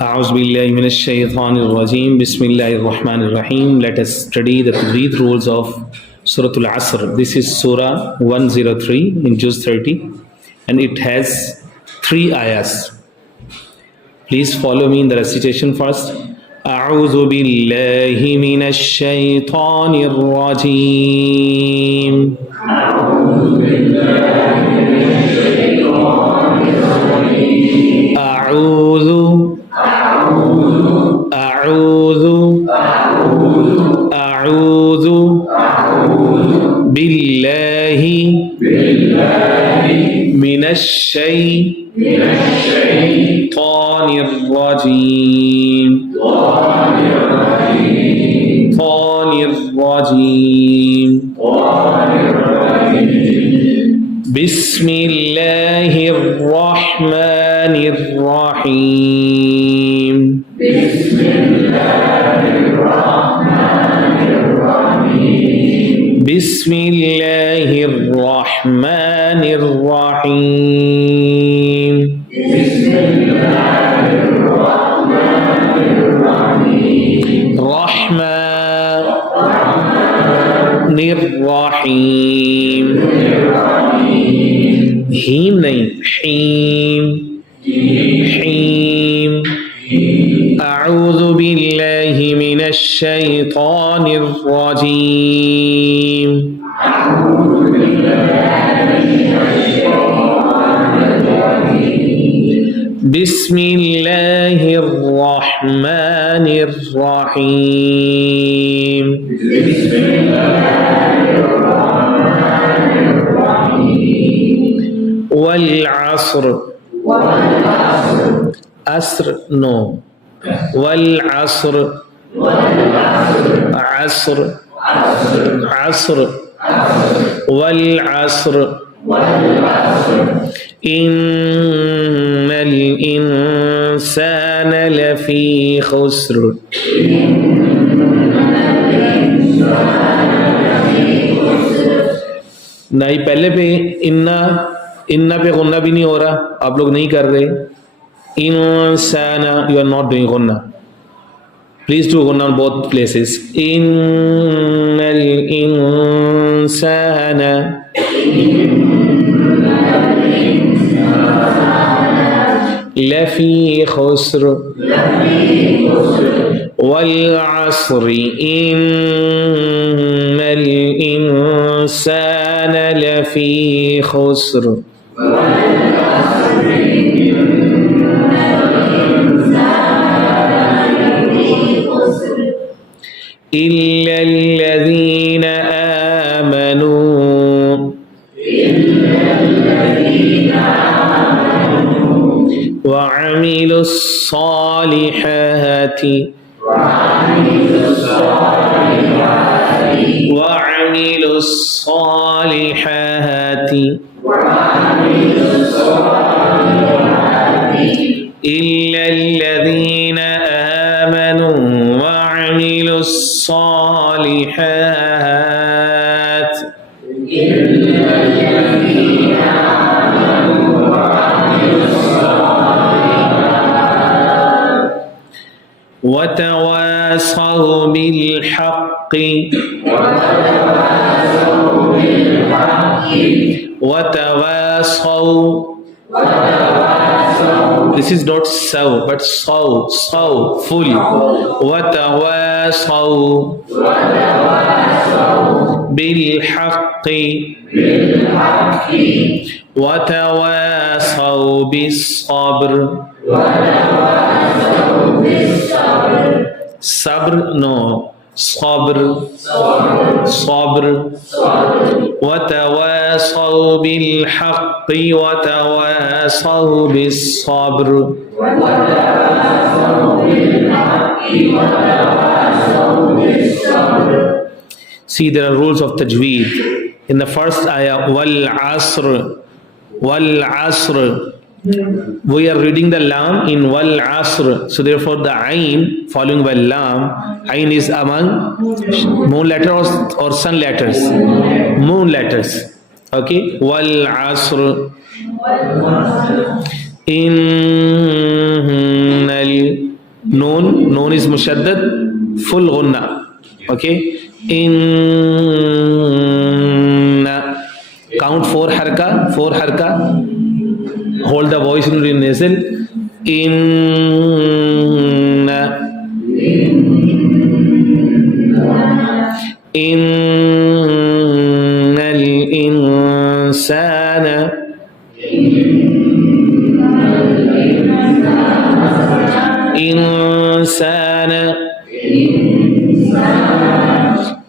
أعوذ بالله من الشيطان الرجيم. بسم الله الرحمن الرحيم. Let us study the tajweed rules of Surah Al-Asr. This is Surah 103 in Juz 30 and it has 3 ayahs. Please follow me in the recitation first. أعوذ بالله من الشيطان الرجيم. أعوذ بالله من الشيطان الرجيم. بسم الله الرحمن الرحيم. بسم الله الرحمن الرحيم. رحمن الرحيم. هيم नहीं حيم. أعوذ بالله من الشيطان الرجيم. بسم الله الرحمن الرحيم. والعصر. عصر no. والعصر. عصر. والعصر. إن الإنسان لفي خسر. नहीं, पहले पे इन्ना पे गुन्ना भी नहीं हो रहा, आप लोग नहीं कर रहे. इंसाना, you are not doing गुन्ना. Please do गुन्ना on both places. इन्नल इंसाना लफी Khusro والعصر إن الإنسان لفي خسر إلا الذين آمنوا وعملوا الصالحات إلا الذين آمنوا وعملوا الصالحات وتواصوا بالحق وتواصوا. This is not saw but saw full. وتواصوا بالحق وتواصوا بالصبر. صبر no, صبر. وتواصوا بالحق وتواصوا بالصبر. See, there are rules of tajweed. In the first ayah, wal asr, we are reading the lam in wal asr, so therefore the ain following by lam, ain is among moon letters or sun letters. Moon letters. Okay, wal asr innal Noon is mushaddad, full gunna. Okay, inna. Count 4 harka, hold the voice in the nasal. Inna. Innal insana.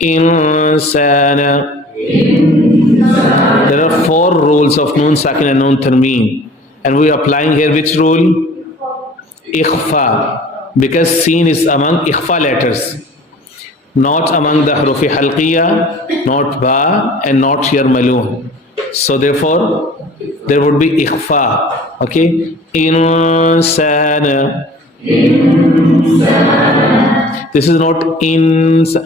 Insana. There are 4 rules of noon sakin and noon tanween, and we are applying here which rule? Ikhfa, because seen is among ikhfa letters, not among the harufi halqiya, not ba and not yarmalun. So therefore there would be ikhfa. Okay, insana. This is not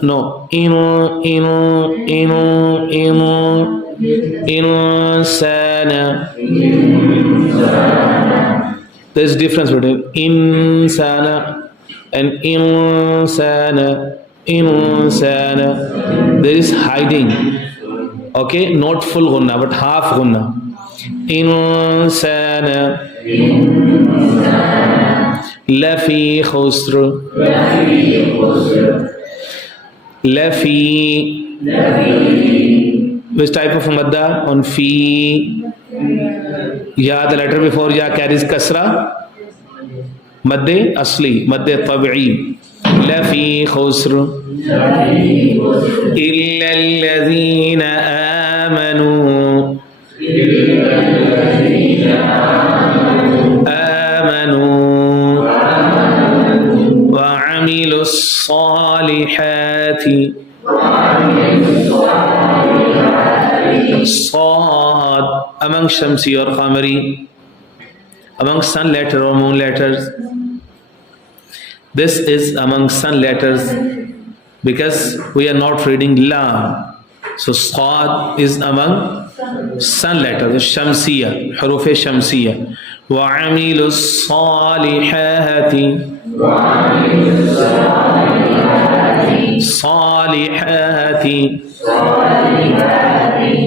no, insana. There is difference between insana and insana. There is hiding. Okay, not full gunna but half gunna. Insana. Lafi khusr. Lafi. Which type of madda? On fi. Ya, the letter before ya carries kasra. Madde asli, madde tabi'i. Lafi khusr. Illa alladhina amanu. وعملوا الصالحات. صاد among Shamsi or Qamari, among sun letter or moon letters. This is among sun letters because we are not reading la. So Sad is among sun letters, Shamsiya, Huruf Shamsiya. وعملوا الصالحات. صالحات.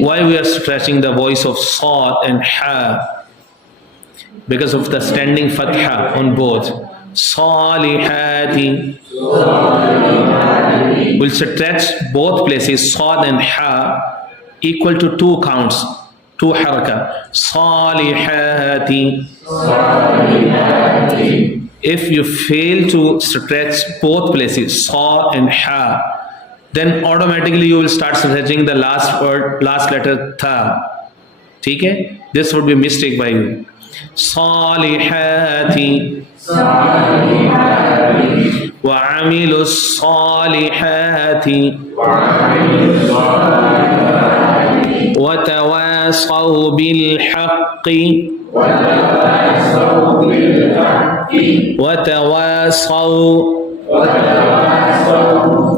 Why we are stretching the voice of Sad and Ha? Because of the standing fatha on both. Salihati. We'll stretch both places, Sad and Ha, equal to 2 counts, 2 haraka. Salihati. If you fail to stretch both places, Sa and Ha, then automatically you will start stretching the last word, last letter Tha. Okay? This would be a mistake by you. Salihati. وعملوا الصالحات وتواصوا بالحق. وتواصوا.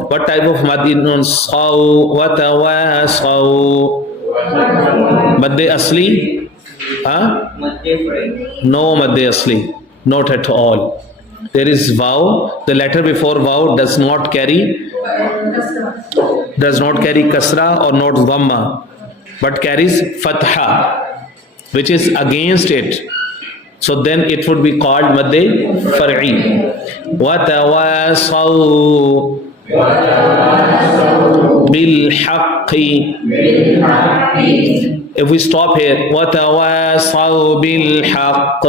What type of mad on saw? وتواصوا. Madde asli? Huh? No madde asli. Not at all. There is vaw. The letter before vaw does not carry kasra or not dhamma, but carries fatha, which is against it. So then it would be called madde far'i. وَتَوَاصَوْا بِالْحَقِّ. If we stop here, وَتَوَاصَوْا بِالْحَقِّ.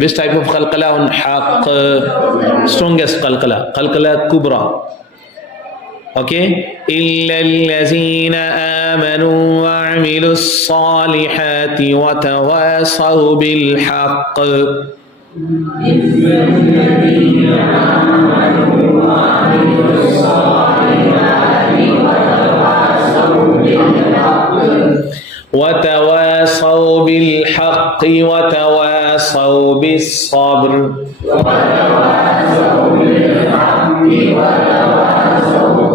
Which type of qalqala on haqq? Strongest qalqala kubra. Okay, illa allazina amanu wa amilus salihati wa tawasaw bil haqq. وتواصوا بالحق وتواصوا بالصبر. وتواصوا بالحق وتواصوا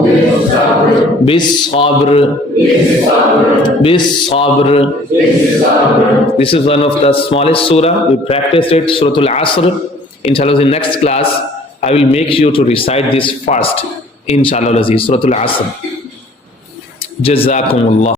بالصبر بالصبر. This is one of the smallest surah. We practiced it, Surah Al-Asr. Inshallah, in next class, I will make you to recite this first. Inshallah, Surah Al-Asr. Jazakumullah.